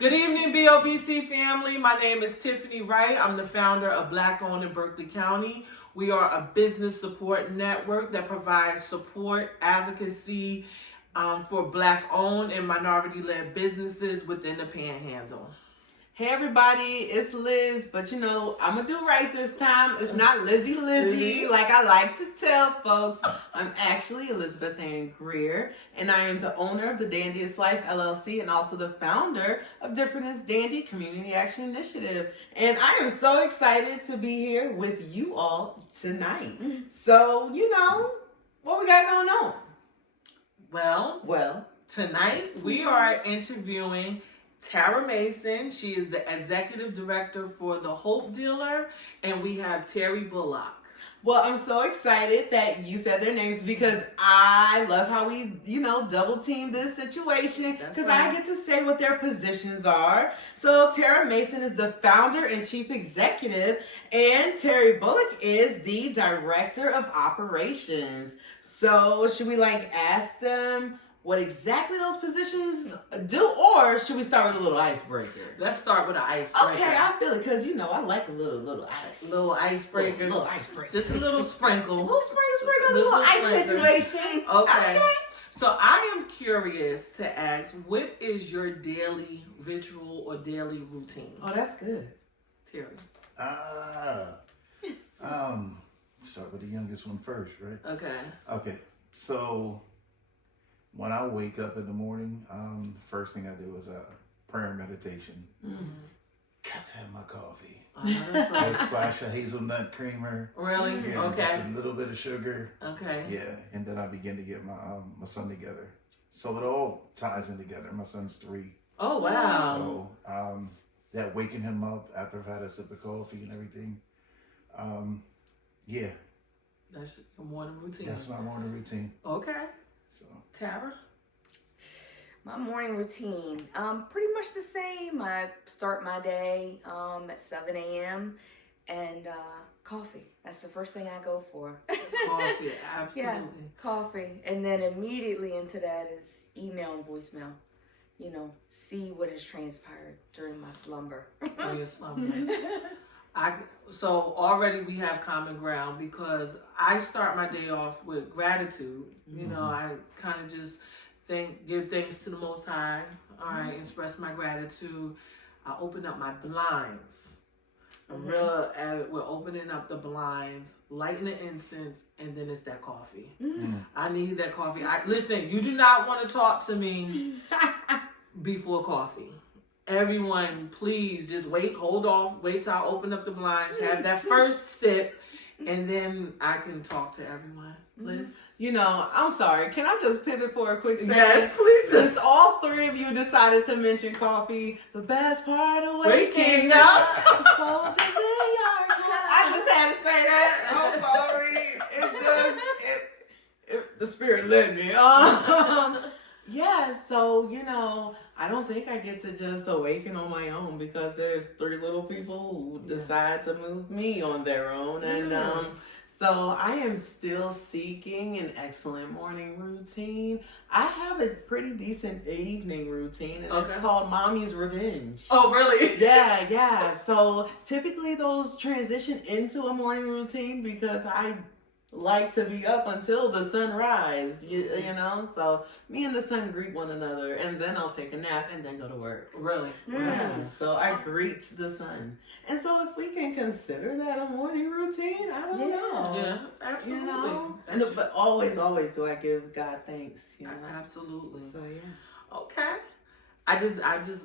Good evening, BOBC family. My name is Tiffany Wright. I'm the founder of Black Owned in Berkeley County. We are a business support network that provides support, advocacy for Black owned and minority led businesses within the Panhandle. Hey everybody, it's Liz, but I'm gonna do right this time. It's not Lizzie like I like to tell folks. I'm actually Elizabeth Ann Greer, and I am the owner of the Dandiest Life LLC and also the founder of Different is Dandy Community Action Initiative. And I am so excited to be here with you all tonight. So, what we got going on? Well, tonight we are interviewing Tara Mason. She is the executive director for the Hope Dealer, and we have Terry Bullock. Well, I'm so excited that you said their names because I love how we, double team this situation because I get to say what their positions are. So Tara Mason is the founder and chief executive, and Terry Bullock is the director of operations. So should we ask them what exactly those positions do, or should we start with a little icebreaker? Let's start with an icebreaker. Okay, I feel it because I like a little ice. Little icebreaker. Little icebreaker. Just a little sprinkle. A little ice situation. Okay. So I am curious to ask, what is your daily ritual or daily routine? Oh, that's good. Terry. Start with the youngest one first, right? Okay. So when I wake up in the morning, the first thing I do is prayer and meditation. Mm-hmm. Got to have my coffee. That's right. A splash of hazelnut creamer. Really? Yeah, Okay. just a little bit of sugar. Okay. Yeah, and then I begin to get my son together. So it all ties in together. My son's 3. Oh, wow. So that waking him up after I've had a sip of coffee and everything. Yeah. That's your morning routine. That's my morning routine. Okay. So Tara? My morning routine, pretty much the same. I start my day at 7 a.m. and coffee. That's the first thing I go for. Coffee, absolutely. Yeah, coffee. And then immediately into that is email and voicemail. See what has transpired during my slumber. Oh, your slumber. So already we have common ground because I start my day off with gratitude. I kind of just give thanks to the Most High. All right, express my gratitude. I open up my blinds. I'm real avid with opening up the blinds, lighting the incense, and then it's that coffee. I need that coffee. Listen, you do not want to talk to me before coffee. Everyone, please just hold off, wait till I open up the blinds, have that first sip, and then I can talk to everyone. Liz? I'm sorry. Can I just pivot for a quick second? Yes, please. Since all 3 of you decided to mention coffee, the best part of waking up is Folgers in your cup. I just had to say that. I'm sorry. The spirit led me. Yeah, so, I don't think I get to just awaken on my own because there's 3 little people who decide to move me on their own. And so I am still seeking an excellent morning routine. I have a pretty decent evening routine, and it's called Mommy's Revenge. Oh, really? Yeah. So typically those transition into a morning routine because I like to be up until the sunrise, so me and the sun greet one another, and then I'll take a nap and then go to work. Really? Yeah, so I greet the sun. And so if we can consider that a morning routine, I don't know. Yeah, absolutely. But always do I give God thanks, Absolutely. So yeah. Okay. I just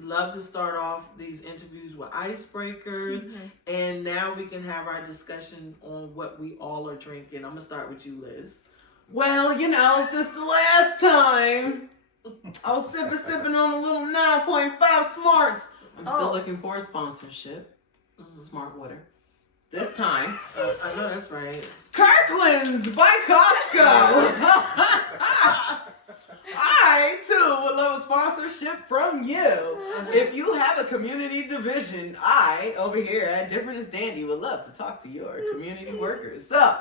love to start off these interviews with icebreakers, and now we can have our discussion on what we all are drinking. I'm gonna start with you, Liz. Well, since the last time I was sipping on a little 9.5 Smarts. I'm still looking for a sponsorship. Smart water. This time, I know that's right. Kirkland's by Costco. I, too, would love a sponsorship from you. If you have a community division, I, over here at Different is Dandy, would love to talk to your community workers. So,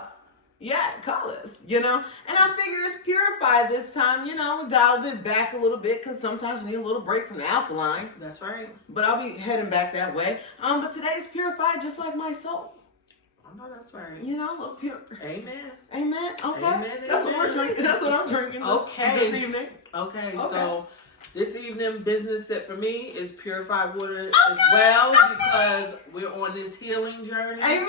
yeah, call us, And I figure it's purified this time, dialed it back a little bit because sometimes you need a little break from the alkaline. That's right. But I'll be heading back that way. But today's purified just like my soul. I know that's right. A little pure. Amen. Amen. Okay. Amen, That's what we're drinking. That's what I'm drinking this evening. Okay, so this evening business sip for me is purified water as Okay. well because we're on this healing journey. Amen.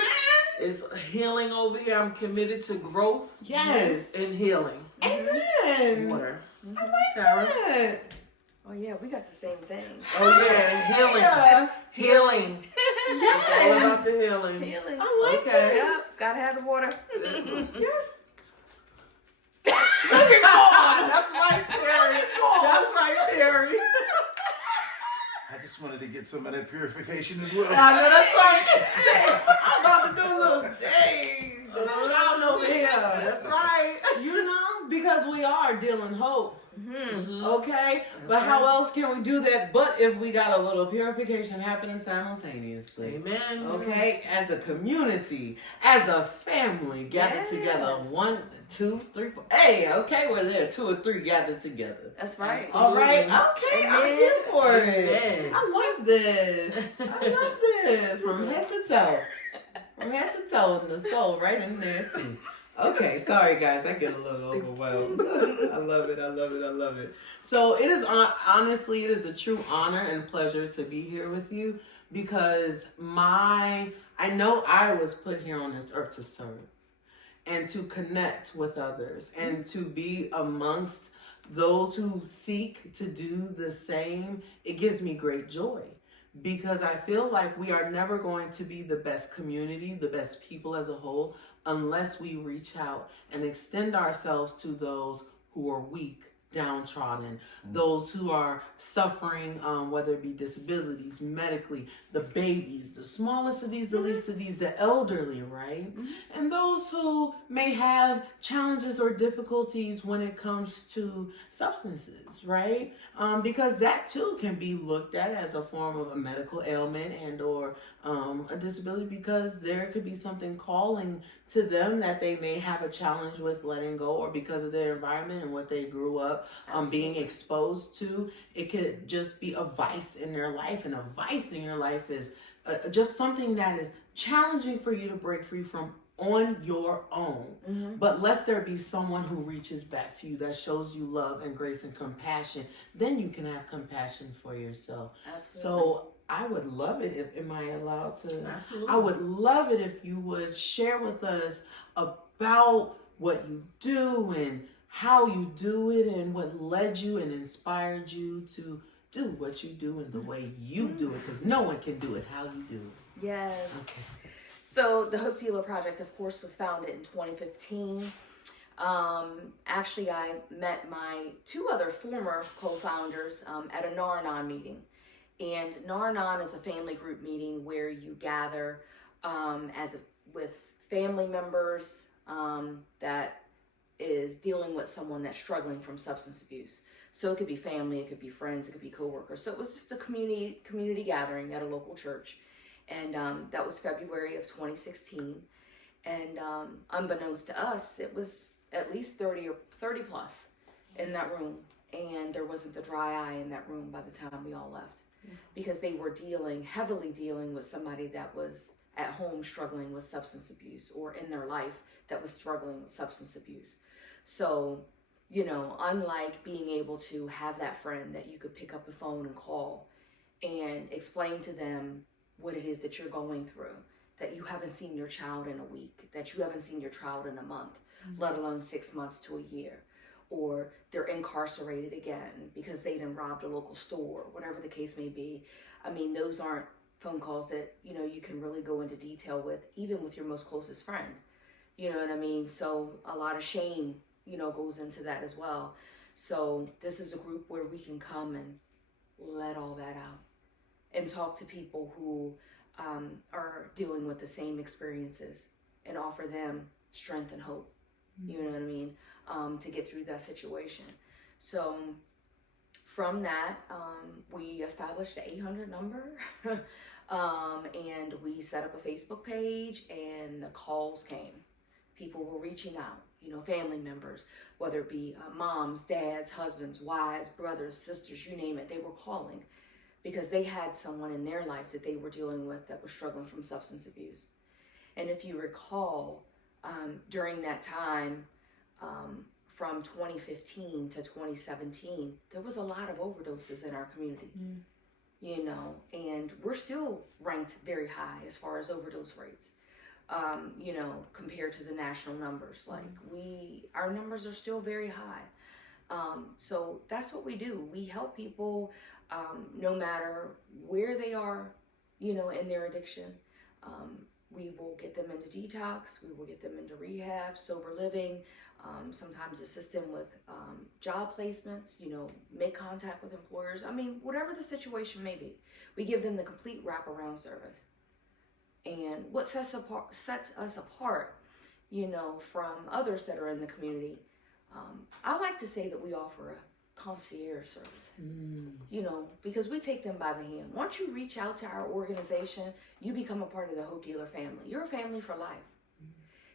It's healing over here. I'm committed to growth. Yes. And healing. Amen. Water. I like Tara? that. Oh yeah, we got the same thing. Oh yeah, healing. Yeah. Healing. It's all about the healing. Healing. I like Okay. Yep, gotta have the water. Yes. Look at God. That's right, Terry. God. That's right, Terry. I just wanted to get some of that purification as well. I know that's right. I'm about to do a little round over here. That's right. Because we are dealing hope. Mm-hmm. Okay? That's but how right. else can we do that but if we got a little purification happening simultaneously? Amen. Okay? As a community, as a family, gathered Yes. together. 1, 2, 3, 4. Hey, okay, we're there. 2 or 3 gathered together. That's right. Absolutely. All right? Okay, I'm Amen. here for it. Amen. I love this. I love this. From head to toe. From head to toe, and the soul right in there, too. Okay, sorry guys, I get a little overwhelmed. I love it, I love it, I love it. So it is honestly, it is a true honor and pleasure to be here with you because I know I was put here on this earth to serve and to connect with others and to be amongst those who seek to do the same. It gives me great joy. Because I feel like we are never going to be the best community, the best people as a whole, unless we reach out and extend ourselves to those who are weak, downtrodden, those who are suffering, whether it be disabilities, medically, the babies, the smallest of these, the least of these, the elderly, right? And those who may have challenges or difficulties when it comes to substances, right? Because that too can be looked at as a form of a medical ailment and or a disability because there could be something calling to them that they may have a challenge with letting go or because of their environment and what they grew up being exposed to. It could just be a vice in their life, and a vice in your life is just something that is challenging for you to break free from on your own. But lest there be someone who reaches back to you that shows you love and grace and compassion, then you can have compassion for yourself. Absolutely. So I would love it if, am I allowed to? Absolutely. I would love it if you would share with us about what you do and how you do it and what led you and inspired you to do what you do and the way you do it, because no one can do it how you do it. Yes. Okay. So the Hope Dealer Project, of course, was founded in 2015. Actually, I met my 2 other former co-founders at a Nar-Anon meeting. And Nar-Anon is a family group meeting where you gather with family members that is dealing with someone that's struggling from substance abuse. So it could be family, it could be friends, it could be coworkers. So it was just a community gathering at a local church. And that was February of 2016. And unbeknownst to us, it was at least 30 plus in that room. And there wasn't a dry eye in that room by the time we all left. Because they were heavily dealing with somebody that was at home struggling with substance abuse, or in their life that was struggling with substance abuse. So, unlike being able to have that friend that you could pick up the phone and call and explain to them what it is that you're going through, that you haven't seen your child in a week, that you haven't seen your child in a month, let alone 6 months to a year, or they're incarcerated again because they done robbed a local store, whatever the case may be. I mean, those aren't phone calls that, you can really go into detail with, even with your most closest friend. You know what I mean? So a lot of shame, goes into that as well. So this is a group where we can come and let all that out and talk to people who are dealing with the same experiences and offer them strength and hope. You know what I mean? To get through that situation. So from that, we established the 800 number and we set up a Facebook page, and the calls came. People were reaching out, family members, whether it be moms, dads, husbands, wives, brothers, sisters, you name it, they were calling because they had someone in their life that they were dealing with that was struggling from substance abuse. And if you recall, during that time, from 2015 to 2017, there was a lot of overdoses in our community, and we're still ranked very high as far as overdose rates, compared to the national numbers. Like our numbers are still very high. So that's what we do. We help people, no matter where they are, in their addiction. We will get them into detox. We will get them into rehab, sober living, sometimes assist them with job placements, make contact with employers. I mean, whatever the situation may be, we give them the complete wraparound service. And what sets us apart, from others that are in the community, I like to say that we offer a concierge service. Because we take them by the hand. Once you reach out to our organization, you become a part of the Hope Dealer family. You're a family for life.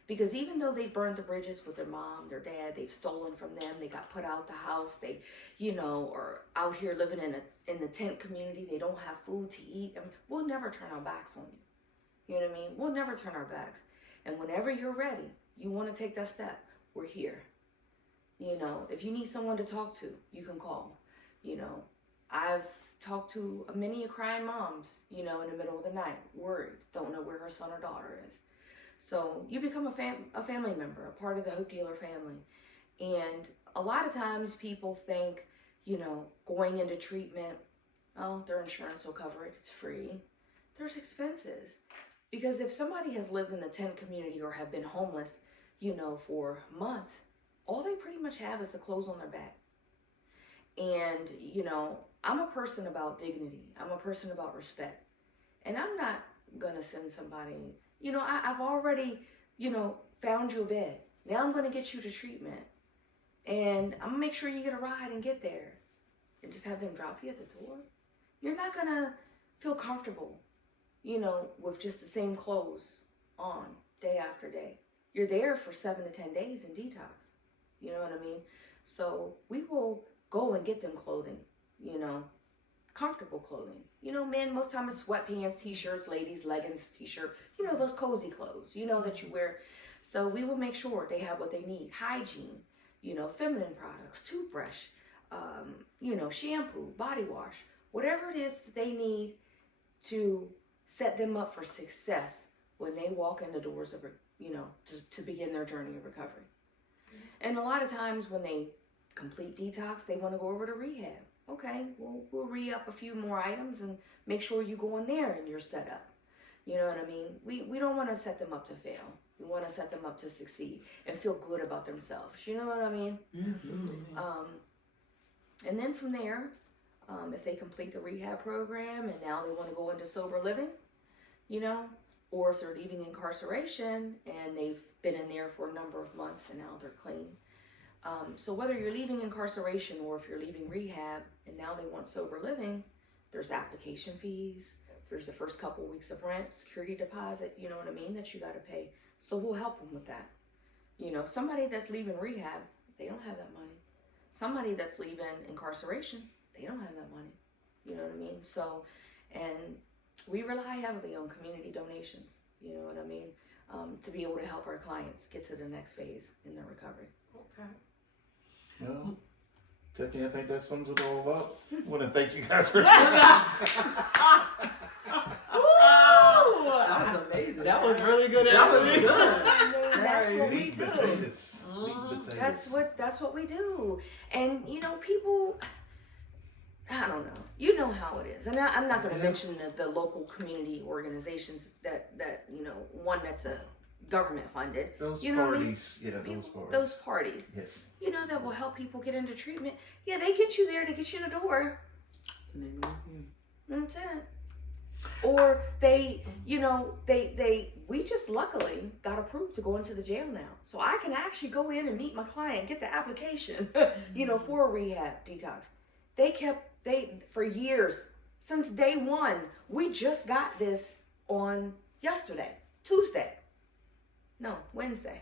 Because even though they burned the bridges with their mom, their dad, they've stolen from them, they got put out the house, they, are out here living in the tent community, they don't have food to eat. I mean, we'll never turn our backs on you. You know what I mean? We'll never turn our backs. And whenever you're ready, you want to take that step, we're here. If you need someone to talk to, you can call. I've talked to many crying moms, in the middle of the night, worried, don't know where her son or daughter is. So you become a family member, a part of the Hope Dealer family. And a lot of times people think, going into treatment, oh, their insurance will cover it, it's free. There's expenses. Because if somebody has lived in the tent community or have been homeless, for months, all they pretty much have is the clothes on their back. And, I'm a person about dignity. I'm a person about respect. And I'm not going to send somebody, I've already, found you a bed. Now I'm going to get you to treatment. And I'm going to make sure you get a ride and get there. And just have them drop you at the door. You're not going to feel comfortable, with just the same clothes on day after day. You're there for 7 to 10 days in detox. You know what I mean? So we will go and get them clothing, comfortable clothing. Men, most time it's sweatpants, t-shirts, ladies, leggings, t-shirt, those cozy clothes, that you wear. So we will make sure they have what they need. Hygiene, feminine products, toothbrush, shampoo, body wash, whatever it is that they need to set them up for success when they walk in the doors of, to begin their journey of recovery. And a lot of times when they complete detox, they want to go over to rehab. Okay, we'll re-up a few more items and make sure you go in there and you're set up. You know what I mean? We don't want to set them up to fail. We want to set them up to succeed and feel good about themselves. You know what I mean? Absolutely. And then from there, if they complete the rehab program and now they want to go into sober living, or if they're leaving incarceration and they've been in there for a number of months and now they're clean. So whether you're leaving incarceration or if you're leaving rehab and now they want sober living, there's application fees, there's the first couple weeks of rent, security deposit, you know what I mean, that you got to pay. So we'll help them with that. Somebody that's leaving rehab, they don't have that money. Somebody that's leaving incarceration, they don't have that money. You know what I mean? So, and we rely heavily on community donations, you know what I mean, to be able to help our clients get to the next phase in their recovery. Okay. Well, Tiffany, I think that sums it all up. I want to thank you guys for Ooh, That was amazing. that was really good. That was Emily. good. That's what we meat do. potatoes. Meat potatoes. That's what we do. And people, I don't know. You know how it is. And I'm not going to mention the local community organizations that one that's a government funded. Those you know what I mean? parties. Yeah, those parties. Those parties. Yes. That will help people get into treatment. Yeah, they get you there to get you in the door. That's it. Or they, we just luckily got approved to go into the jail now. So I can actually go in and meet my client, get the application, for a rehab detox. For years, since day one, we just got this on Wednesday.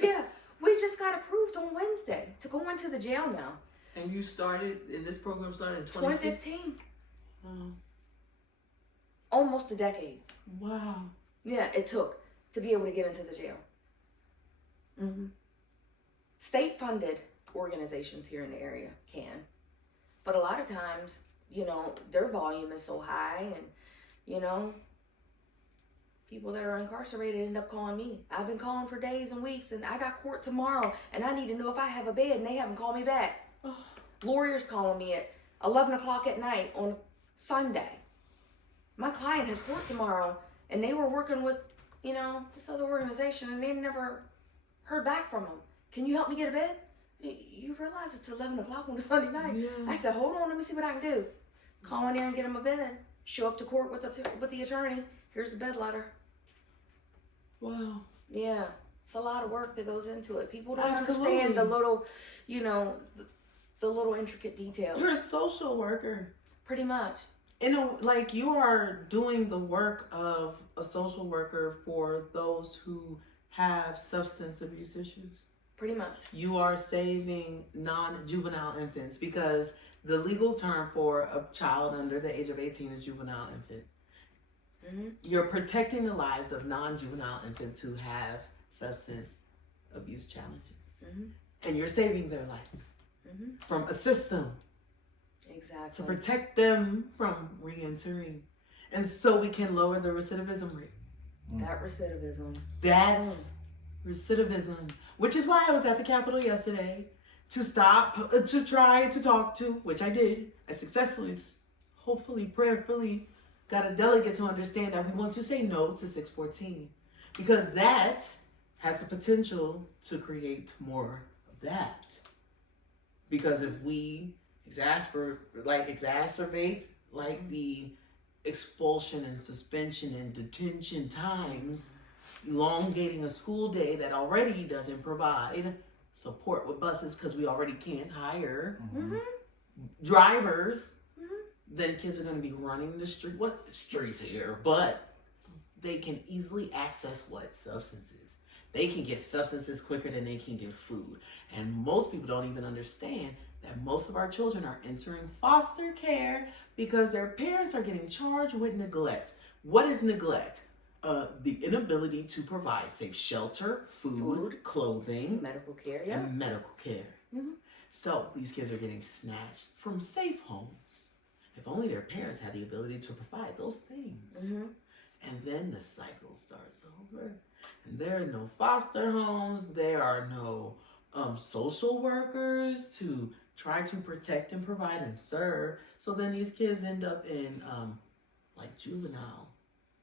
Yeah, we just got approved on Wednesday to go into the jail now. And you started, and this program started in 2015? 2015. Wow. Almost a decade. Wow. Yeah, it took to be able to get into the jail. Mm-hmm. State-funded organizations here in the area can. But a lot of times, you know, their volume is so high and, you know, people that are incarcerated end up calling me. I've been calling for days and weeks and I got court tomorrow and I need to know if I have a bed and they haven't called me back. Oh. Lawyers calling me at 11 o'clock at night on Sunday. My client has court tomorrow and they were working with, you know, this other organization and they never heard back from them. Can you help me get a bed? You realize it's 11 o'clock on a Sunday night. Yeah. I said, hold on, let me see what I can do. Call in there and get him a bed. Show up to court with the attorney. Here's the bed letter. Wow. Yeah, it's a lot of work that goes into it. People don't Absolutely. understand the little, you know, the little intricate details. You're a social worker. Pretty much. You know, like you are doing the work of a social worker for those who have substance abuse issues. Pretty much. You are saving non-juvenile infants because the legal term for a child under the age of 18 is juvenile infant. Mm-hmm. You're protecting the lives of non-juvenile infants who have substance abuse challenges. Mm-hmm. And you're saving their life from a system to Exactly. protect them from re-entering. And so we can lower the recidivism rate. That recidivism. That's recidivism, which is why I was at the Capitol yesterday to try to talk to, which I did. I successfully, hopefully, prayerfully got a delegate to understand that we want to say no to 614 because that has the potential to create more of that. Because if we exacerbate the expulsion and suspension and detention times, elongating a school day that already doesn't provide support with buses because we already can't hire drivers, then kids are going to be running the streets here, but they can easily access what substances. They can get substances quicker than they can get food. And most people don't even understand that most of our children are entering foster care because their parents are getting charged with neglect. What is neglect? The inability to provide safe shelter, food, clothing, Medical care, yeah. and medical care. So these kids are getting snatched from safe homes. If only their parents had the ability to provide those things. And then the cycle starts over. And there are no foster homes. There are no social workers to try to protect and provide and serve. So then these kids end up in juvenile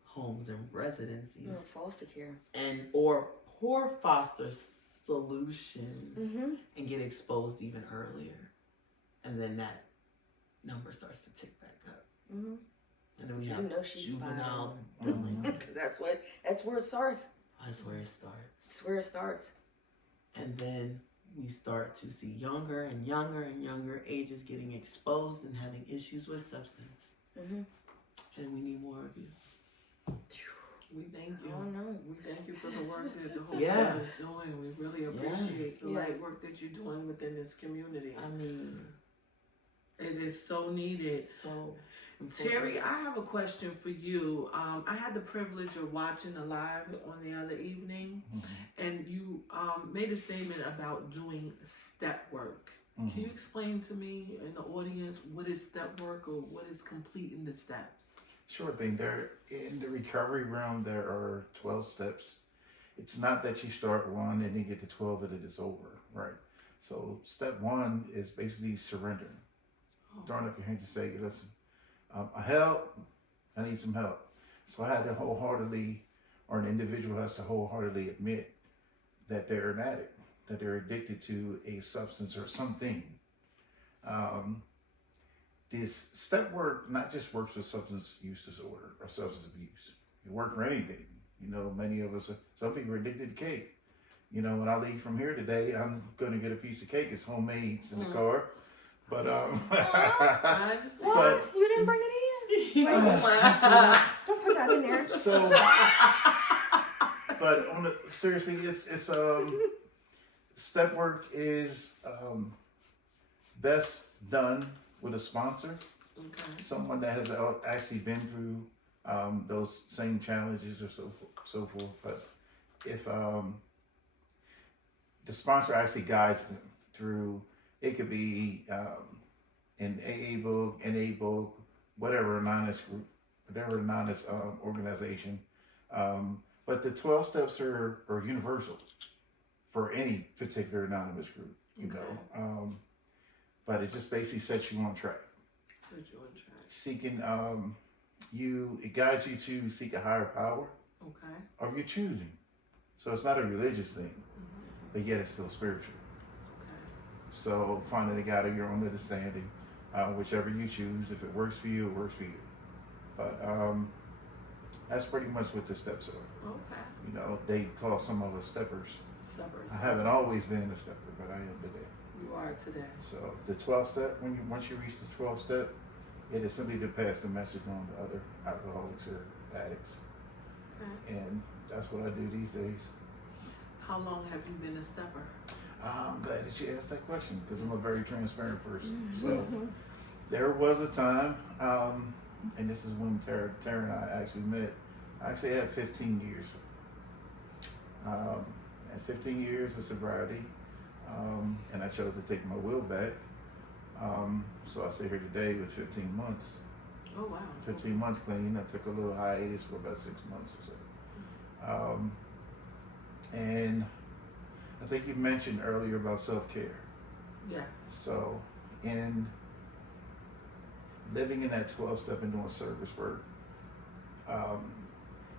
homes and residencies. Foster care. Or poor foster solutions and get exposed even earlier. And then that number starts to tick back up. And then we have juvenile billing. That's where it starts. That's where it starts. That's where it starts. And then we start to see younger and younger and younger ages getting exposed and having issues with substance. And we need more of you. We thank you. Oh, no. We thank you for the work that the whole Yeah. team is doing. We really appreciate the light work that you're doing within this community. I mean, It is so needed. so important. Terry, I have a question for you. I had the privilege of watching the live on the other evening, and you made a statement about doing step work. Can you explain to me and the audience what is step work or what is completing the steps? Sure thing. There in the recovery realm, there are 12 steps. It's not that you start one and then get to 12 and it is over, right? So step one is basically surrendering. Throwing up your hands and say, listen, I need some help. So I had to an individual has to wholeheartedly admit that they're an addict, that they're addicted to a substance or something. This step work not just works with substance use disorder or substance abuse. It works for anything. You know, many of us, some people are addicted to cake. You know, when I leave from here today, I'm going to get a piece of cake. It's homemade. It's in the car. But, I understand. What? You didn't bring it in? Wait, don't put that in there. So, but seriously, it's step work is best done with a sponsor, someone that has actually been through those same challenges or so forth. But if the sponsor actually guides them through, it could be an AA book, NA book, whatever anonymous group, whatever anonymous organization. But the 12 steps are universal for any particular anonymous group, you know. But it just basically sets you on track. Seeking, it guides you to seek a higher power. Okay. Or you're choosing. So it's not a religious thing, but yet it's still spiritual. Okay. So finding a God of your own understanding, whichever you choose, if it works for you, it works for you. But that's pretty much what the steps are. Okay. You know, they call some of us steppers. Steppers. I haven't always been a stepper, but I am today. You are today. So the 12th step, once you reach the 12th step, it is simply to pass the message on to other alcoholics or addicts. Okay. And that's what I do these days. How long have you been a stepper? I'm glad that you asked that question because I'm a very transparent person. So there was a time, and this is when Tara and I actually met. I actually had 15 years. At 15 years of sobriety, and I chose to take my will back. So I sit here today with 15 months. Oh, wow. 15 months clean. I took a little hiatus for about 6 months or so. And I think you mentioned earlier about self-care. Yes. So in living in that 12 step and doing service work,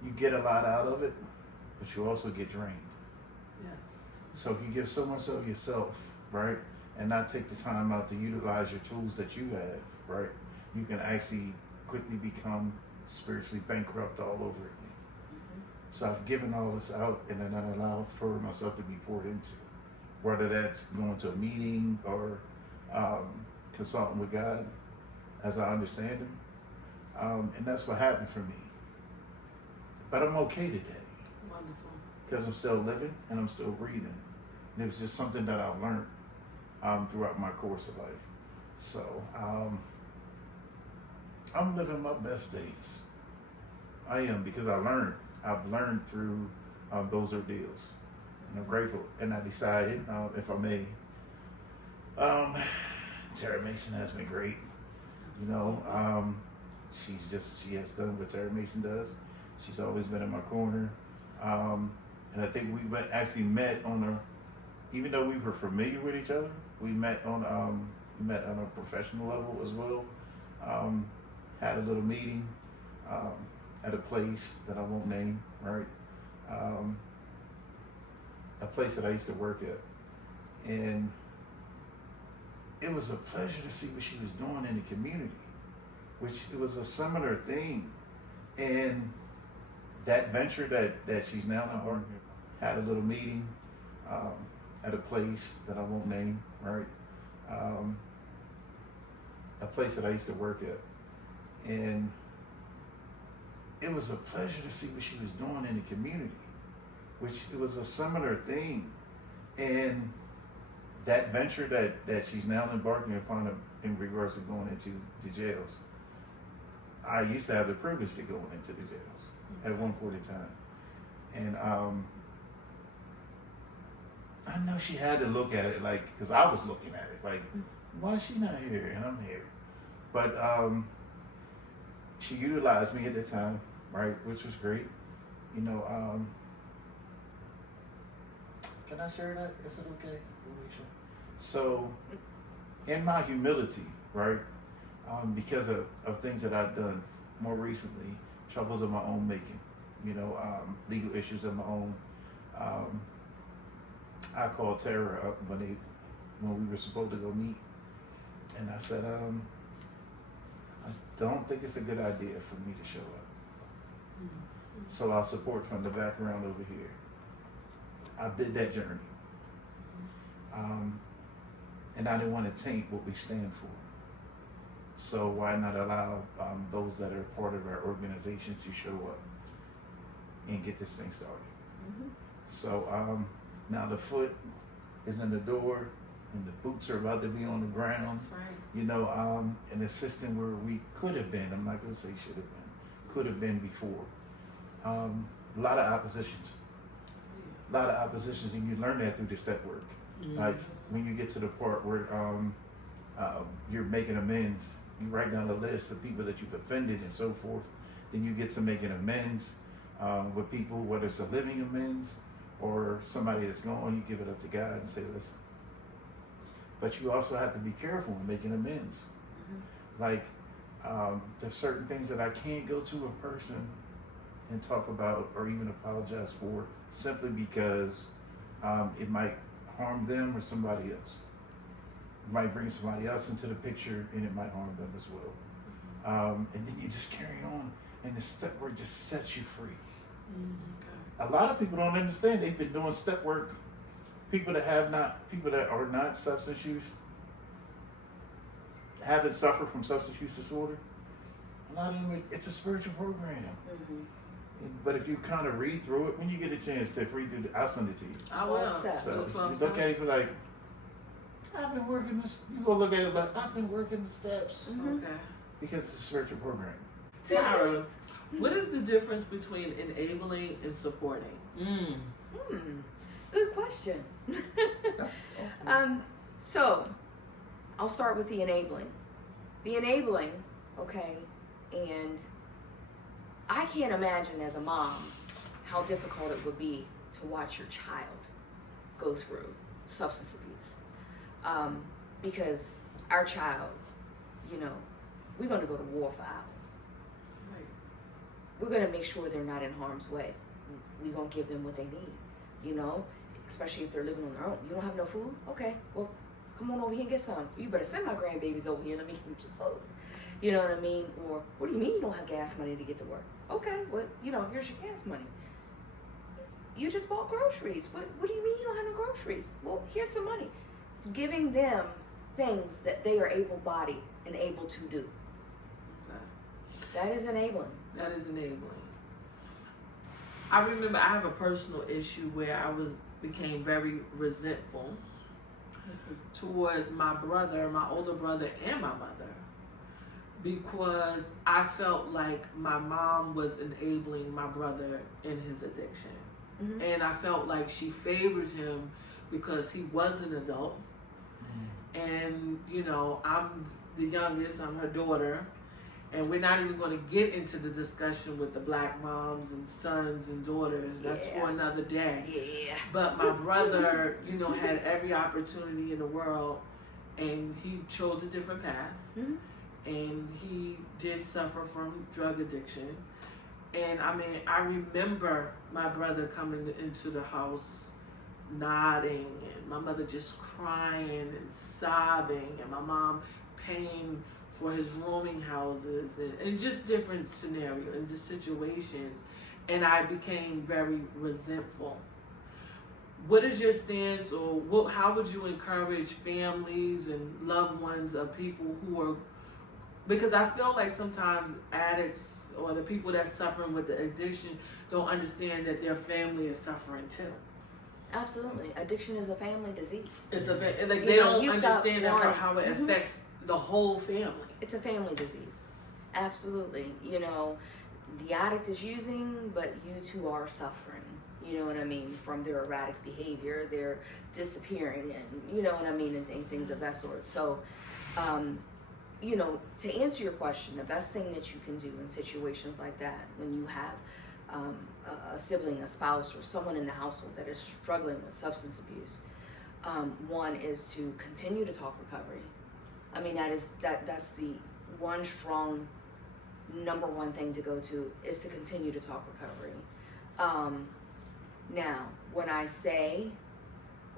you get a lot out of it, but you also get drained. Yes. So if you give so much of yourself, right, and not take the time out to utilize your tools that you have, right, you can actually quickly become spiritually bankrupt all over again. So I've given all this out and then I allow for myself to be poured into, whether that's going to a meeting or consulting with God as I understand Him. And that's what happened for me. But I'm okay today. Wonderful. Because I'm still living and I'm still breathing. And it was just something that I've learned throughout my course of life. So I'm living my best days. I am, because I've learned through those ordeals. And I'm grateful. And I decided, if I may, Tara Mason has been great. You know, she has done what Tara Mason does. She's always been in my corner. And I think we actually met even though we were familiar with each other, we met on a professional level as well. Had a little meeting at a place that I won't name, right? A place that I used to work at. And it was a pleasure to see what she was doing in the community, which it was a similar thing. And that venture that she's now embarking on, had a little meeting at a place that I won't name, right? A place that I used to work at. And it was a pleasure to see what she was doing in the community, which it was a similar thing. And that venture that she's now embarking upon in regards to going into the jails, I used to have the privilege to go into the jails at one point in time. And I know she had to look at it like, because I was looking at it like, why is she not here and I'm here? But she utilized me at the time, right, which was great. You know, can I share that? Is it okay? So, in my humility, right, because of things that I've done more recently, troubles of my own making, you know, legal issues of my own, I called Tara up when we were supposed to go meet, and I said, I don't think it's a good idea for me to show up. So I'll support from the background over here. I did that journey. And I didn't want to taint what we stand for. So why not allow those that are part of our organization to show up and get this thing started? So now the foot is in the door and the boots are about to be on the ground. That's right. You know, an assistant where we could have been, I'm not going to say should have been, could have been before. A lot of oppositions. A lot of oppositions, and you learn that through the step work. Like when you get to the part where you're making amends, you write down a list of people that you've offended and so forth. Then you get to making amends with people, whether it's a living amends or somebody that's gone, you give it up to God and say, listen. But you also have to be careful in making amends. Like there's certain things that I can't go to a person and talk about or even apologize for simply because it might harm them or somebody else. It might bring somebody else into the picture and it might harm them as well. And then you just carry on and the step work just sets you free. A lot of people don't understand. They've been doing step work. People that are not substance use, haven't suffered from substance use disorder. A lot of them, it's a spiritual program. But if you kind of read through it, when you get a chance to read through it, I'll send it to you. I will. So Those 12 you look at steps. it like, I've been working this. You go look at it like, I've been working the steps. Okay. Because it's a spiritual program. Tara, what is the difference between enabling and supporting? Good question. That's awesome. So I'll start with the enabling. The enabling, okay, and I can't imagine as a mom how difficult it would be to watch your child go through substance abuse. Because our child, you know, we're going to go to war for ours. Right. We're going to make sure they're not in harm's way. We're going to give them what they need, you know, especially if they're living on their own. You don't have no food? Okay, well, come on over here and get some. You better send my grandbabies over here. Let me give them some food. You know what I mean? Or, what do you mean you don't have gas money to get to work? Okay, well, you know, here's your gas money. You just bought groceries. What do you mean you don't have no groceries? Well, here's some money. Giving them things that they are able-bodied and able to do. Okay. That is enabling. That is enabling. I remember I have a personal issue where I became very resentful towards my brother, my older brother, and my mother, because I felt like my mom was enabling my brother in his addiction. And I felt like she favored him because he was an adult. And, you know, I'm the youngest, I'm her daughter, and we're not even going to get into the discussion with the black moms and sons and daughters. That's for another day. Yeah. But my brother, you know, had every opportunity in the world, and he chose a different path. And he did suffer from drug addiction. And I mean, I remember my brother coming into the house nodding, and my mother just crying and sobbing, and my mom paying for his rooming houses, and just different scenarios and just situations. And I became very resentful. What is your stance, or how would you encourage families and loved ones of people who are, because I feel like sometimes addicts or the people that's suffering with the addiction don't understand that their family is suffering too. Absolutely. Addiction is a family disease. It's like they don't understand how it Mhm. affects the whole family. It's a family disease. Absolutely. You know, the addict is using, but you two are suffering. You know what I mean? From their erratic behavior, their disappearing, and you know what I mean, and things of that sort. So, you know, to answer your question, the best thing that you can do in situations like that, when you have a sibling, a spouse, or someone in the household that is struggling with substance abuse, one is to continue to talk recovery. I mean, that's the one strong number one thing to go to, is to continue to talk recovery. Now, when I say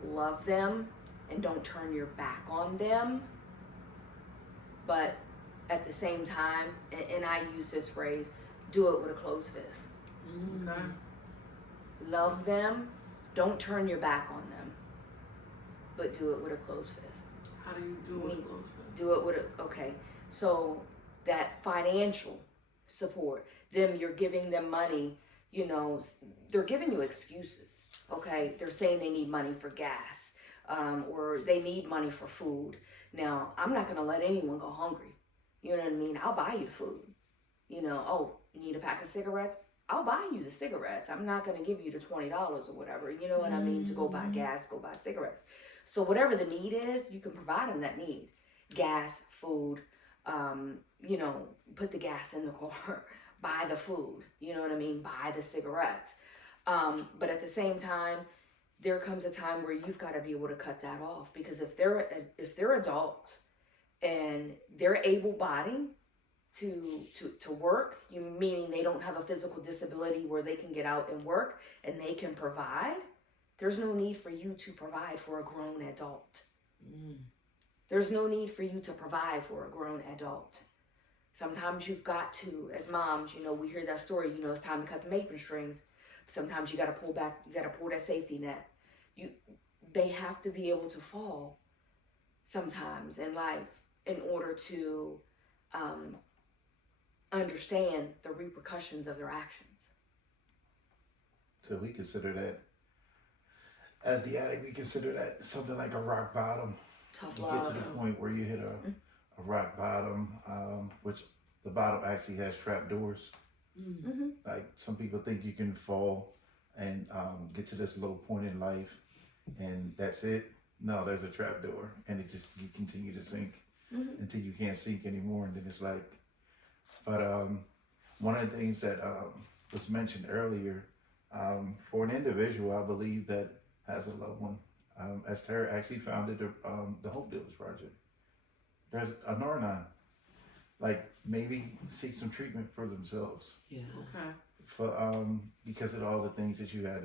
love them and don't turn your back on them, but at the same time, and I use this phrase, do it with a closed fist. Okay. Love them, don't turn your back on them, but do it with a closed fist. How do you do it? Do it with okay. So that financial support, you're giving them money you know, they're giving you excuses. Okay, they're saying they need money for gas, or they need money for food. Now, I'm not gonna let anyone go hungry. You know what I mean? I'll buy you the food. You know, oh, you need a pack of cigarettes? I'll buy you the cigarettes. I'm not gonna give you the $20 or whatever. You know what I mean? To go buy gas, go buy cigarettes. So whatever the need is, you can provide them that need. Gas, food, you know, put the gas in the car, buy the food, you know what I mean? Buy the cigarettes. But at the same time, there comes a time where you've got to be able to cut that off, because if they're adults and they're able-bodied to work, you meaning they don't have a physical disability where they can get out and work and they can provide, there's no need for you to provide for a grown adult. There's no need for you to provide for a grown adult. Sometimes you've got to, as moms, you know, we hear that story, you know, it's time to cut the apron strings. Sometimes you got to pull back, you got to pull that safety net. They have to be able to fall sometimes in life in order to understand the repercussions of their actions. So we consider that, as the addict, we consider that something like a rock bottom. Tough You love. get to the point where you hit a rock bottom, which the bottom actually has trap doors. Mm-hmm. Like, some people think you can fall and get to this low point in life and that's it. No, there's a trap door, and it just, you continue to sink until you can't sink anymore, and then it's like, but one of the things that was mentioned earlier, for an individual, I believe, that has a loved one, as Tara actually founded the Hope Dealers Project, there's a Narnon, like, maybe seek some treatment for themselves. Yeah. Okay. For because of all the things that you had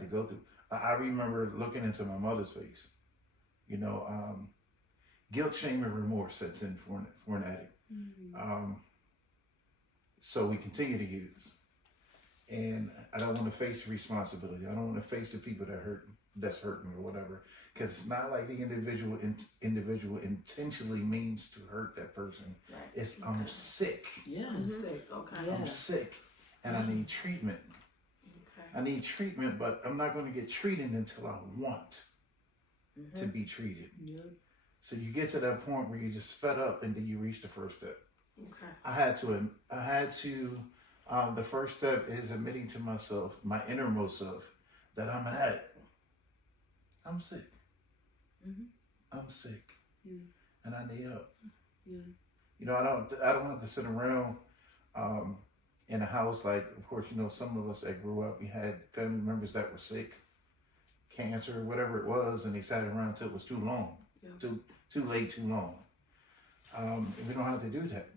to go through. I remember looking into my mother's face. You know, guilt, shame, and remorse sets in for an addict. So we continue to use, and I don't want to face the responsibility. I don't want to face the people that's hurting or whatever, because it's not like the individual intentionally means to hurt that person. Right. It's I'm sick. Yeah. I'm sick. Okay. Yeah. I'm sick, and I need treatment. Okay. I need treatment, but I'm not going to get treated until I want to be treated. Yeah. So you get to that point where you're just fed up, and then you reach the first step. Okay. I had to. The first step is admitting to myself, my innermost self, that I'm an addict. I'm sick. I'm sick, and I need help. Yeah. You know, I don't have to sit around in a house, like, of course, you know, some of us that grew up, we had family members that were sick, cancer, whatever it was, and they sat around until it was too long, too late, too long. And we don't have to do that.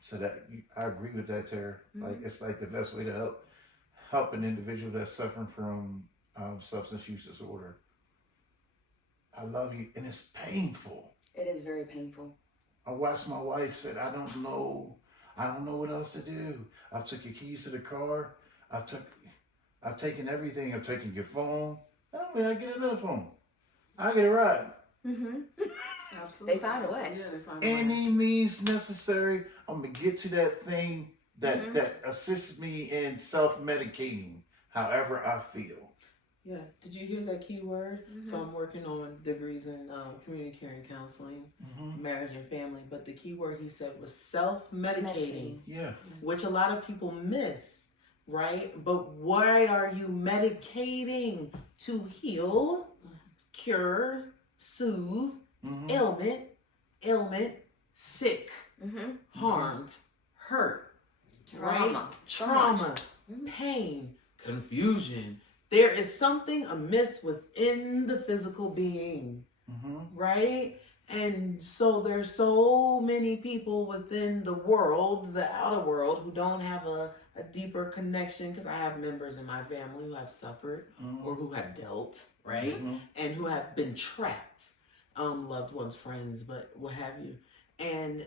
So I agree with that, Tara. Like, it's like the best way to help an individual that's suffering from substance use disorder. I love you, and it's painful. It is very painful. I watched my wife said, I don't know what else to do. I've took your keys to the car. I've taken everything. I've taken your phone. I don't mean I get another phone. I get a ride. Absolutely. They find a way. Yeah, they find a way. Any means necessary. I'm gonna get to that thing that assists me in self-medicating however I feel. Yeah. Did you hear that key word? So I'm working on degrees in community care and counseling, marriage and family. But the key word he said was self-medicating, Yeah. which a lot of people miss, right? But why are you medicating? To heal, cure, soothe, ailment, sick, harmed, hurt, Trauma. right? So Trauma, pain, confusion. There is something amiss within the physical being, right? And so there's so many people within the world, the outer world, who don't have a deeper connection, because I have members in my family who have suffered or who have dealt, right? And who have been trapped, loved ones, friends, but what have you. And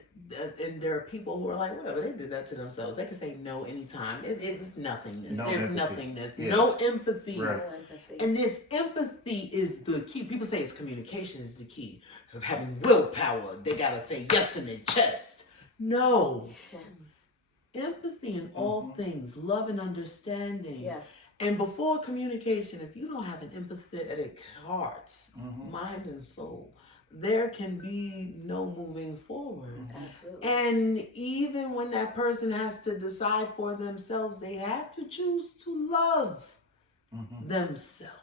there are people who are like, whatever, they did that to themselves. They can say no anytime. It's nothingness. No There's empathy. nothingness. Yeah. No empathy. Right. No empathy. And this empathy is the key. People say it's communication is the key. Having willpower, they gotta say yes in their chest. No. empathy in all things, love and understanding. Yes. And before communication, if you don't have an empathetic heart, mind, and soul, there can be no moving forward. Absolutely. And even when that person has to decide for themselves, they have to choose to love themselves.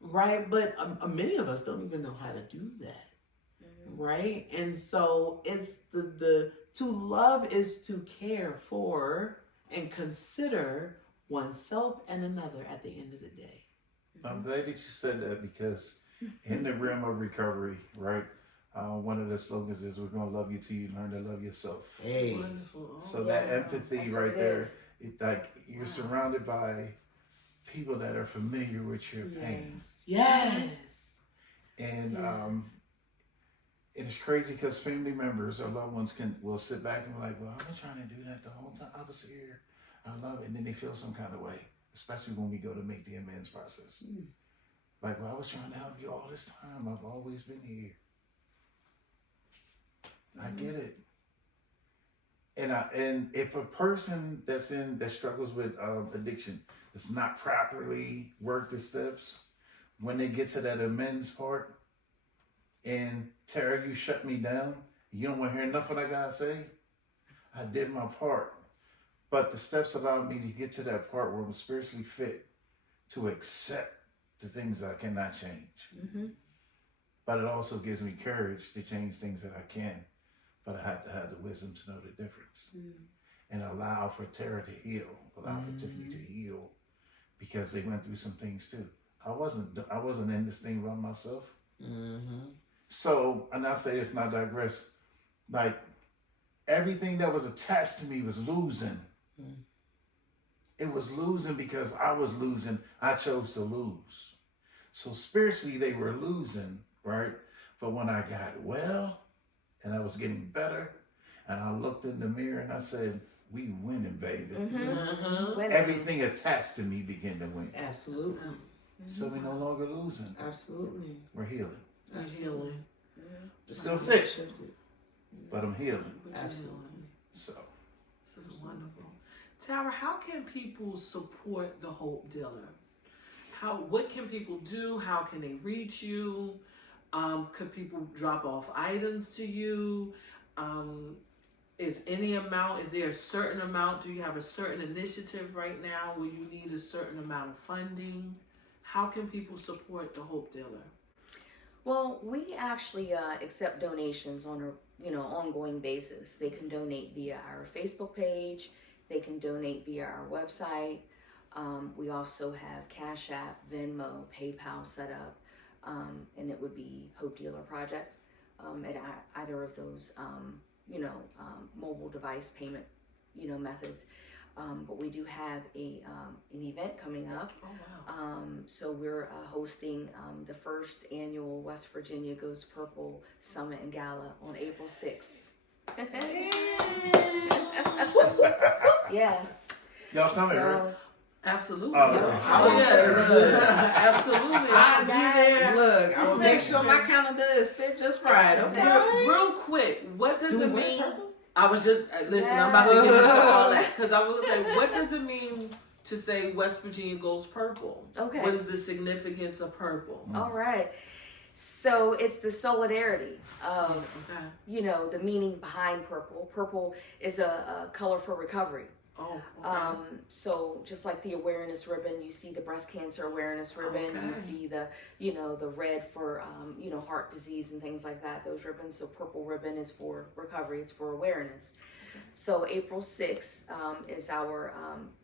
Right? But many of us don't even know how to do that. Right? And so it's the to love is to care for and consider oneself and another at the end of the day. I'm glad that you said that, because in the realm of recovery, right, one of the slogans is, we're going to love you till you learn to love yourself. Hey. Wonderful. Oh, So that empathy That's right what it there, is. like you're surrounded by people that are familiar with your pain. Yes. And it's crazy because family members or loved ones will sit back and be like, well, I was trying to do that the whole time. I was here. I love it. And then they feel some kind of way, especially when we go to make the amends process. Like, well, I was trying to help you all this time. I've always been here. I get it. And if a person that struggles with addiction does not properly work the steps, when they get to that amends part, and Tara, you shut me down, you don't want to hear nothing I gotta say, I did my part. But the steps allowed me to get to that part where I'm spiritually fit to accept the things that I cannot change. But it also gives me courage to change things that I can. But I have to have the wisdom to know the difference. And allow for Tara to heal, allow for Tiffany to heal, because they went through some things too. I wasn't in this thing by myself. So, and I'll say this and I digress, like everything that was attached to me was losing. It was losing because I was losing. I chose to lose. So spiritually they were losing, right? But when I got well and I was getting better and I looked in the mirror and I said, we winning, baby. Everything attached to me began to win. Absolutely. So we're no longer losing. Absolutely. We're healing. I'm healing. Still sick, but I'm healing. Absolutely. So This is wonderful. Tara, how can people support the Hope Dealer? What can people do? How can they reach you? Could people drop off items to you? Is there a certain amount? Do you have a certain initiative right now where you need a certain amount of funding? How can people support the Hope Dealer? Well, we actually accept donations on a ongoing basis. They can donate via our Facebook page. They can donate via our website. We also have Cash App, Venmo, PayPal set up, and it would be Hope Dealer Project at either of those mobile device payment methods. But we do have an event coming up. Oh, wow. So we're hosting the first annual West Virginia Goes Purple Summit and Gala on April 6th. Yes. y'all coming, right? Absolutely. Oh, yeah. Absolutely. I'll be there. Look, I will make sure my calendar is fit just right. Okay. Real quick, what does Do it we wear mean? purple? I was just listen. I'm about to get into all that because I was gonna say, what does it mean to say West Virginia goes purple? Okay. What is the significance of purple? All right. So it's the solidarity of the meaning behind purple. Purple is a color for recovery. Oh, okay. So just like the awareness ribbon, you see the breast cancer awareness ribbon, you see the red for heart disease and things like that, those ribbons. So purple ribbon is for recovery, it's for awareness. So April 6th is our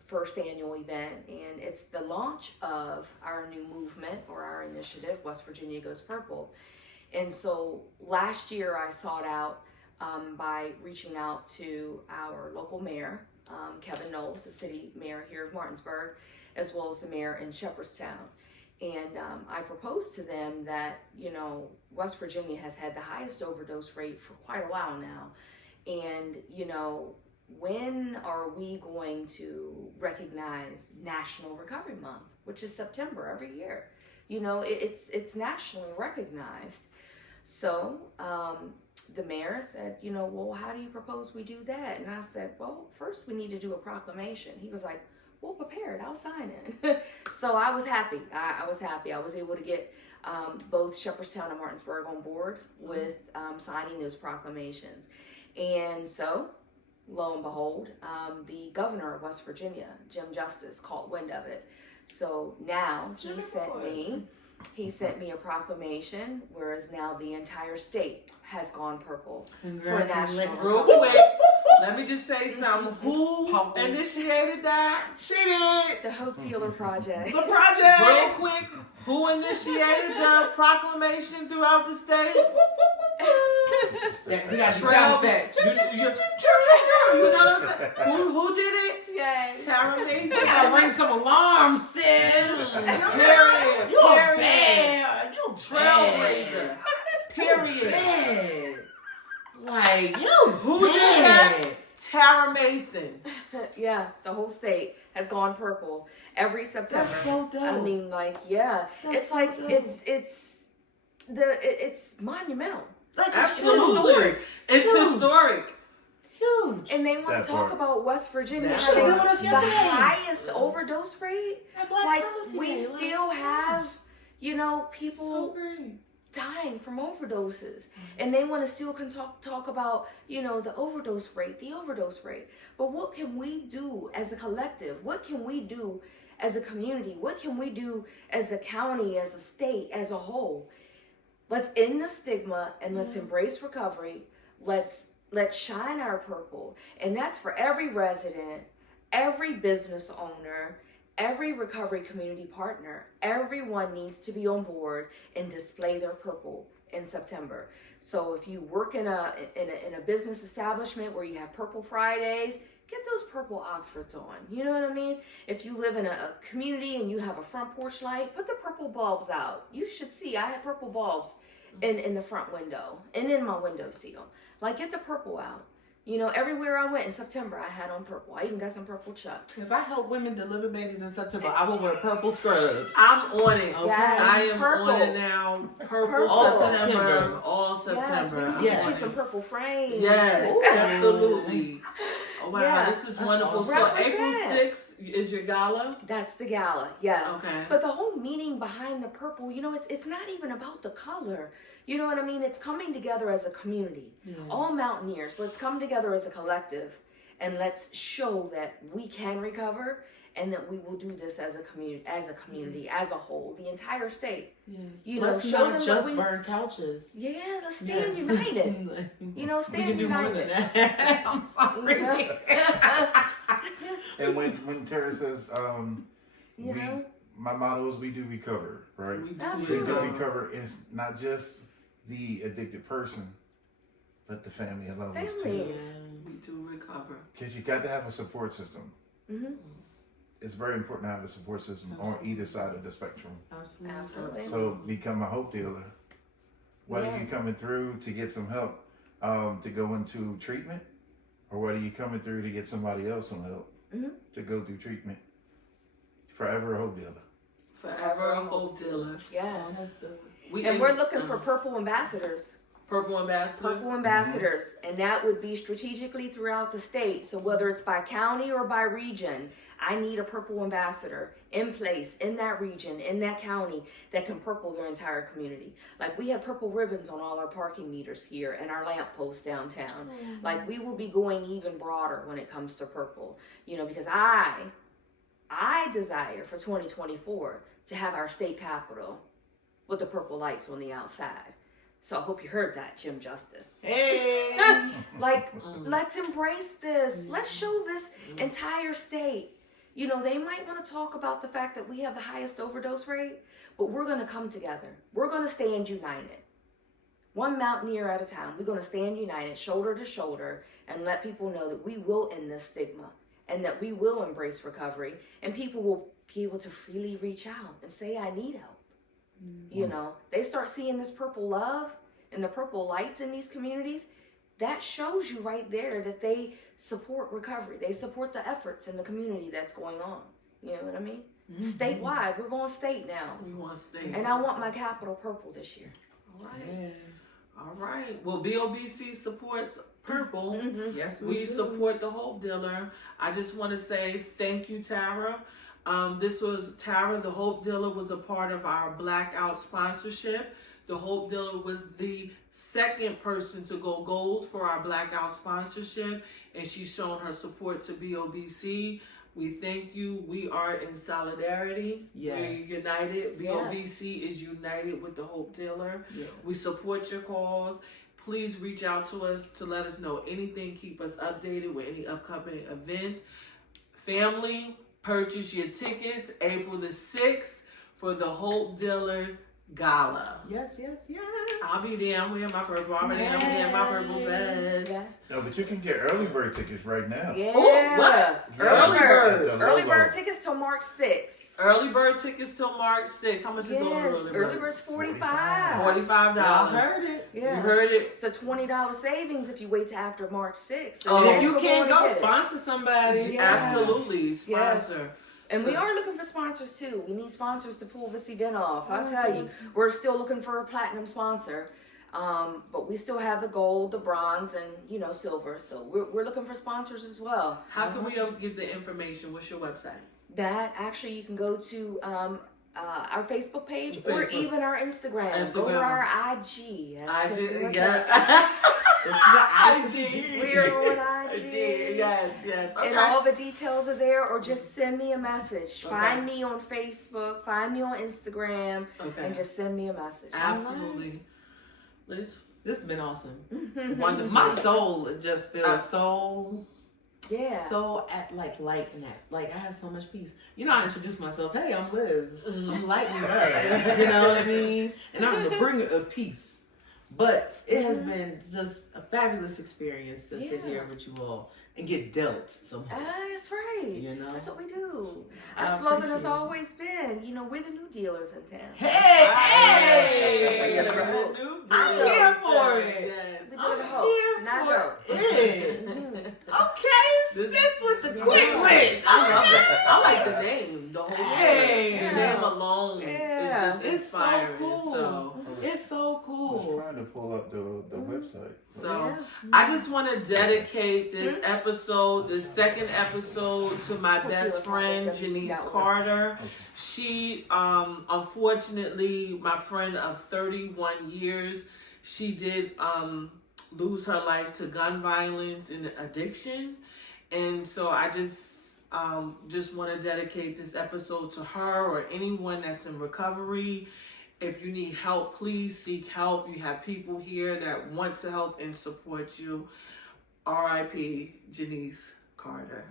first annual event, and it's the launch of our new movement or our initiative, West Virginia Goes Purple. And so last year I sought out by reaching out to our local mayor, Kevin Knowles, the city mayor here of Martinsburg, as well as the mayor in Shepherdstown. And I proposed to them that, West Virginia has had the highest overdose rate for quite a while now. And, when are we going to recognize National Recovery Month, which is September every year? It's nationally recognized. So the mayor said, well, how do you propose we do that? And I said, well, first we need to do a proclamation. He was like, well, prepared, I'll sign it. So I was happy. I was happy. I was able to get both Shepherdstown and Martinsburg on board with signing those proclamations. And so, lo and behold, the governor of West Virginia, Jim Justice, caught wind of it. So now he sent me a proclamation, whereas now the entire state has gone purple for national. Real quick, let me just say something. Who initiated that? She did. The Hope Dealer Project. The project. Real quick, who initiated the proclamation throughout the state? Yeah, we got the sound effect. You know what I'm saying? Who did it? Yes. Tara Mason. You gotta ring some alarms, sis. Period. You Period. bad. You Trailblazer. Period. bad. Like, you Who did that? Tara Mason. Yeah, the whole state has gone purple every September. That's so dope. I mean, like, yeah, That's it's so like dope. it's monumental. Like, Absolutely. It's Huge. historic. Huge. And they want That to talk part. about West Virginia That having part. the Yesterday. highest overdose rate. Like, we Like, still have, So people great. dying from overdoses, and they want to still talk about the overdose rate. But what can we do as a collective? What can we do as a community? What can we do as a county, as a state, as a whole? Let's end the stigma and let's embrace recovery. Let's shine our purple, and that's for every resident, every business owner, every recovery community partner. Everyone needs to be on board and display their purple in September. So if you work in a business establishment where you have Purple Fridays, get those purple Oxfords on. You know what I mean? If you live in a community and you have a front porch light, put the purple bulbs out. You should see, I had purple bulbs in the front window and in my windowsill. Like, get the purple out. Everywhere I went in September, I had on purple. I even got some purple chucks. If I help women deliver babies in September, I will wear purple scrubs. I'm on it. Okay. Yes. I am Purple. on it now. Purple All September. September. All Yes, we September. can Yes. get you some purple frames. Yes, Ooh. absolutely. Oh wow, Yeah. this is That's wonderful. awesome. So April Represent. 6th is your gala? That's the gala, yes. Okay. But the whole meaning behind the purple, it's not even about the color. You know what I mean? It's coming together as a community. All mountaineers, let's come together as a collective and let's show that we can recover and that we will do this as a community, as a whole, the entire state. Yes. Let's Let's show them not that just we- burn couches. Yeah, let's stand Yes. united. We Stand can do more united. than that. I'm sorry. And when Tara says, You know? my motto is we do recover, right? We do Absolutely. We do recover. It's not just the addicted person, but the family and loved ones too. Families. We do recover. Because you got to have a support system. Mm-hmm. It's very important to have a support system on either side of the spectrum. Absolutely. So become a hope dealer. Whether Yeah. you're coming through to get some help, to go into treatment, or whether you're coming through to get somebody else some help to go through treatment. Forever a hope dealer. Forever a hope dealer. Yes. We And we're looking for purple ambassadors. Purple ambassador. Purple ambassadors, and that would be strategically throughout the state. So whether it's by county or by region, I need a purple ambassador in place in that region, in that county, that can purple their entire community. Like, we have purple ribbons on all our parking meters here and our lamp posts downtown. Like, we will be going even broader when it comes to purple, because I desire for 2024 to have our state capitol with the purple lights on the outside. So I hope you heard that, Jim Justice. Hey. Like, let's embrace this. Let's show this entire state. They might want to talk about the fact that we have the highest overdose rate, but we're going to come together. We're going to stand united. One mountaineer at a time. We're going to stand united, shoulder to shoulder, and let people know that we will end this stigma and that we will embrace recovery, and people will be able to freely reach out and say, I need help. They start seeing this purple love and the purple lights in these communities. That shows you right there that they support recovery. They support the efforts in the community that's going on. You know what I mean? Statewide, we're going state now. We want to stay. And I want my capital purple this year. All right. Yeah. All right. Well, BOBC supports Purple. Yes, We do. support the Hope Dealer. I just want to say thank you, Tara. This was Tara, the Hope Dealer, was a part of our Blackout sponsorship. The Hope Dealer was the second person to go gold for our Blackout sponsorship, and she's shown her support to BOBC. We thank you. We are in solidarity. Yes. We're united. Yes. BOBC is united with the Hope Dealer. Yes. We support your cause. Please reach out to us to let us know anything. Keep us updated with any upcoming events. Family, purchase your tickets April the 6th for the Hope Dealer Gala. Yes, yes, yes. I'll be there. I'm wearing my purple. I'm wearing my purple dress. Yes. No, but you can get early bird tickets right now. Yeah. Oh, what? Early Yeah, bird. at the Early logo. bird tickets till March 6th. Early bird tickets till March 6th. How much is the Yes. early bird? Early bird's $45. $45. Y'all heard it. You Yeah. heard it. It's a $20 savings if you wait till after March 6th. Oh, And you if you can can't go, get it. sponsor somebody. Yeah. Absolutely. Sponsor. And So- we are looking for sponsors too. We need sponsors to pull this event off. I'll Oh, tell you, awesome. we're still looking for a platinum sponsor. But we still have the gold, the bronze, and silver. So we're looking for sponsors as well. How can we get the information? What's your website? That actually you can go to our Facebook page or Facebook. even our Instagram. Go to Instagram. our IG. That's Tiffany What's Up. Yeah. It's the IG. We're on IG. Yes. Okay. And all the details are there, or just send me a message. Okay. Find me on Facebook, find me on Instagram, Okay. and just send me a message. Absolutely. Liz? This has been awesome. Wonderful. My soul just feels I- so Yeah. at light in that. Like I have so much peace. I introduced myself. Hey, I'm Liz. I'm light and love. You know what I mean? And I'm the bringer of peace. But it has been just a fabulous experience to sit Yeah. here with you all and get dealt somehow. That's right. You know? That's what we do. Our I slogan has appreciate it. always been, we're the new dealers in town. Hey, Hey! hey! I'm here for it. Yes. We I'm do it hope, here not for dope. it. Okay, This- sis with the Yeah. quick wits. I love that. I like the name. The whole Hey. name. The name alone Yeah. is just It's so inspiring. cool. So, It's so I was cool. trying to pull up the website. so Yeah. I just want to dedicate this episode, the second episode, to my best friend, Janice Carter. Okay. She, unfortunately, my friend of 31 years, she did lose her life to gun violence and addiction. And so I just want to dedicate this episode to her or anyone that's in recovery. If you need help, please seek help. You have people here that want to help and support you. R.I.P. Janice Carter.